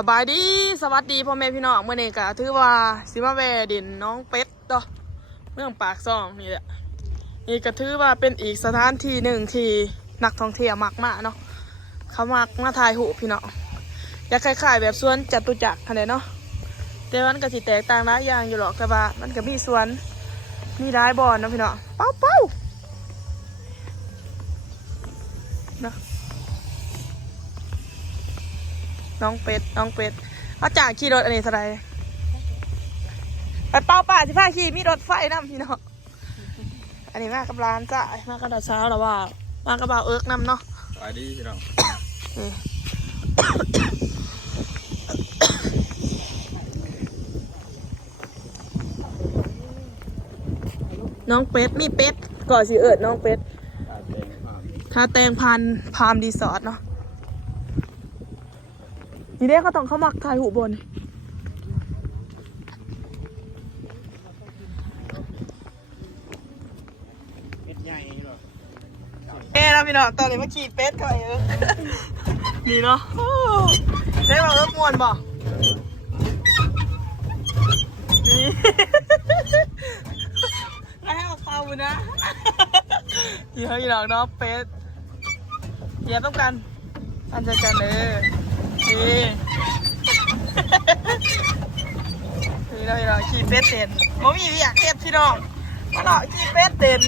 สบายดีสวัสดีพ่อแม่พี่น้องเมื่อนี้ก็ถือว่าสิมาแวดินน้องเป็ดต่อเมืองปากซองนี่แหละนี่ก็ถือว่าเป็นอีกสถานที่หนึ่งที่นักท่องเที่ยวมักมาเนาะเขามักมาถ่ายรูปพี่น้องอยากคล้ายๆแบบสวนจตุจักรอะไรเนาะแต่มันก็สิแตกต่างหลายอย่างอยู่หรอกแต่ว่ามันก็มีสวนมีร้ายบอลเนาะพี่น้องเป้าเป้านะน้องเป็ดมาจากขี่รถอันนี้เท่าไรไปเป้าป่าที่พาขี่มีรถไฟน้ำพี่น้องอันนี้มากับร้านจ้ะมากับดาเช้าแล้วว่ามากับบ่าวเอิร์กน้ำเนาะสวัสดีพี่น้องน้องเป็ดมีเป็ดก่อนสิเอิดน้องเป็ดท่าแตงพามรีสอร์ทเนาะนี่เด้เขาต้องเข้ามักถ่ายหูบนเป็ดใหญ่หรอแล้วพี่น้องตอนนี้มาขี่เป็ดเขานี่เนาะได้บอกเอิร์กมวนบอกนี่ให้เอาเข้านะนี่ให้พี่น้องน้องเป็ดอย่าต้องกันอันใจกันเลยนี่นี่เราขี่เป็ดเต้นโมมีอยากเต้นพี่น้องมาหล่อขี่เป็ดเต้น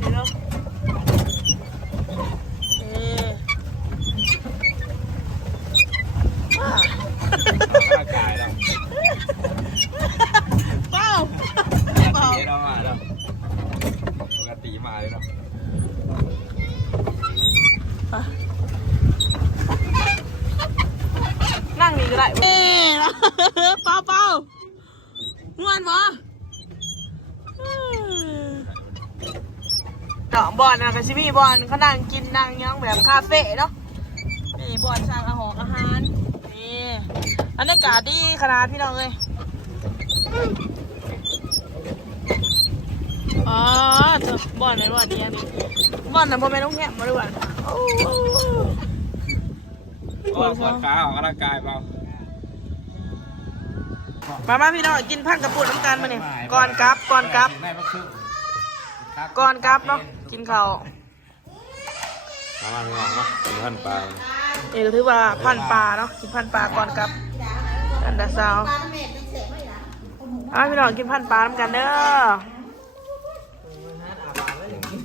นี่เนาะนี่ร่างกายเราเป้าเรามาแล้วปกติมาเลยเนาะนั่งนี่ก็ได้เป้าม่วนบ่เนาะบอลนะกับชิมี่บอลเขานั่งกินนั่งยังแบบคาเฟ่เนาะนี่บอลสั่งอาหารนี่บรรยากาศดีขนาดพี่น้องเลยอ๋อบอลในบอลนี้นี่บอลน่ะพ่อแม่ต้องแหกมาด้วยโอ้ปวดขาออกกำลังกายเปล่ามาพี่น้องกินพันกระปุกน้ำตาลมาเนี่ยก่อนกลับเนาะกินข้าวมาพี่น้องมากินพันปลานี่ก็ถือว่าพันปลาเนาะกินพันปลาก่อนกลับอันดาซาวพี่น้องกินพันปลาน้ำกันเด้อ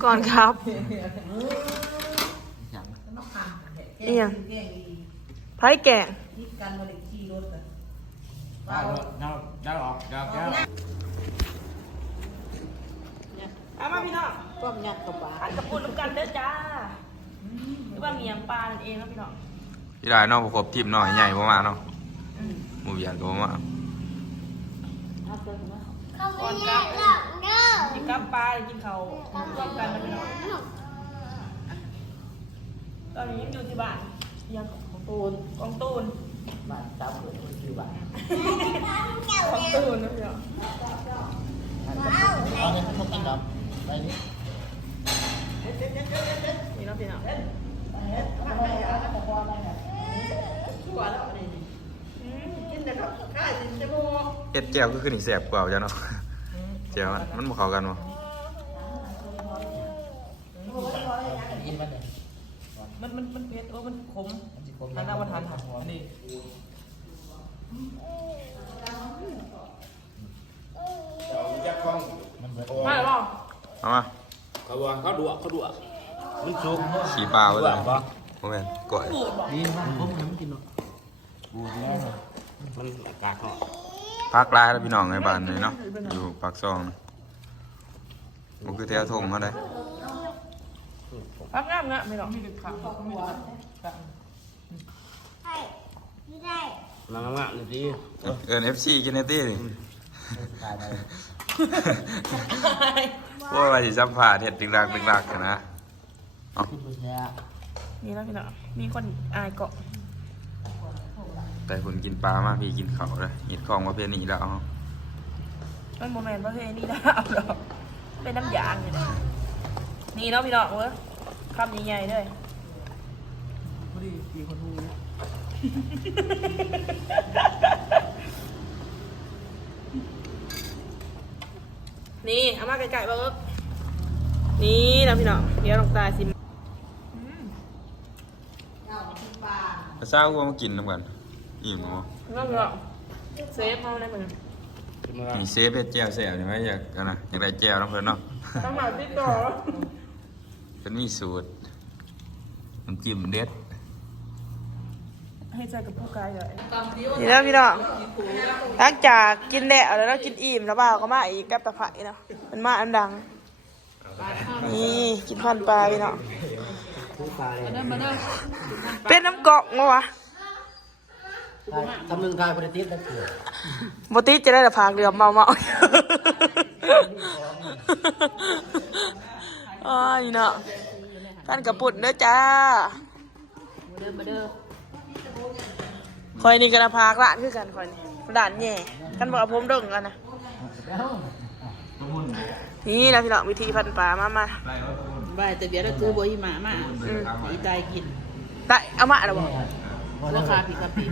ก่อนครับนี่ยังไผ่แกงมาพี่น้องต้มยำกับปลาอันกระปุกน้ำกันเด้อจ้าหรือว่าเมียงปลานั่นเองนะพี่น้องพี่ได้นอกประกบทีมน้อยใหญ่ประมาณเนาะหมูเบียนก็ประมาณก่อนกลับกินกับปลากินเขาร่วมกันนะพี่น้องตอนนี้ยังอยู่ที่บ้านยังของตูนบ้านเจ้าเกิดคนชื่อบ้านของตูนนะพี่น้องเอาเนี่ยพวกกันดับไปนี่นี่น้องพี่น้องเฮ็ดแก้วก็คือนี่แสบกว่าจ้ะเนาะแก้วมันบ่เข้ากันบ่มันเผ็ดมันขมอันนั้นวันทันค่ะอันนี้ไม่หรอกเอามาเขาดุมันสุกขี่ปลาวะเลยโมเมนต์ก่อยดีมากผมยังไม่กินหรอกบูดแล้วมันอากาศเขาพักร้ายแล้วพี่น้องในบ้านเลยเนาะอยู่ปากซองมันคือแถวทงเขาได้พักงามไม่หรอกมีขาไม่ได้มางะเลยสิเอิญFC กินเนตี้นี่พวกอะไรสัมผัสเห็ดดึงรักนะนี่แล้วพี่น้องมีคนอายเกาะแต่คนกินปลามากพี่กินเขาเลยเห็ดของประเภทนี้แล้วมันโมเมนต์ประเภทนี้แล้วหรอกเป็นน้ำยางเลยนี่เนาะพี่น้องเว้ยคำใหญ่ๆเลย มีคนหูนะ นี่เอามาไก่ๆเบิกนี่นะพี่น้องเดี๋ยวลองตาซิม ภาษากูมากินน้ำกันอิ่มมั้ง แล้วก็เซฟเขาได้เหมือนกัน มีเซฟเฮ็ดแจ่วแซ่บใช่ไหมอยากอันนะอยากได้แจ่วน้ำเพิ่นเนาะ ต้องมาติดต่อ เป็นมีสูตรน้ำจิ้มเด็ด ให้ใจกับผู้กายเลยนี่แล้วพี่น้องหลังจากกินแดดแล้วกินอิ่มแล้วบ่าวก็มาอีกกับตะไคร้เนาะเป็นมาอันดังนี่กินพันปลาพี่น้อง ผู้ปลาเลย เป็นน้ำกอกมั้งวะ ทำหนึ่งทายปฏิทินแล้วเกิด โมติจะได้แต่พากเรือเมาอ๋อนี่เนาะกันกระปุดเด้อจ้าคอยนี่กันพากร้านคือกันคอยนี่ร้านแย่กันบอกผมเดิ่งกันนะนี่นะพี่น้องวิธีพันปลามา บ่ายแต่เดี๋ยวเราซื้อบัวหิมะมาอีใจกิน ได้เอามาแล้วบอก ราคาผิดกับผิด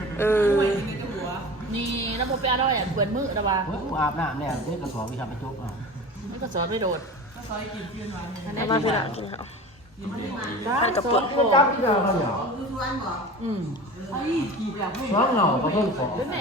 นี่ระบบไปอร่อยอ่ะเปิดมือระว่า อาบน้ำเนี่ยนี่กระสอบวิชาไปจุกอ่ะ นี่ก็สอนไม่โดด เอามาพี่น้องกินข้าวพันกระปุด จับที่เราเหรอร้องเหงาก็เพิ่งขอ ด้วยแม่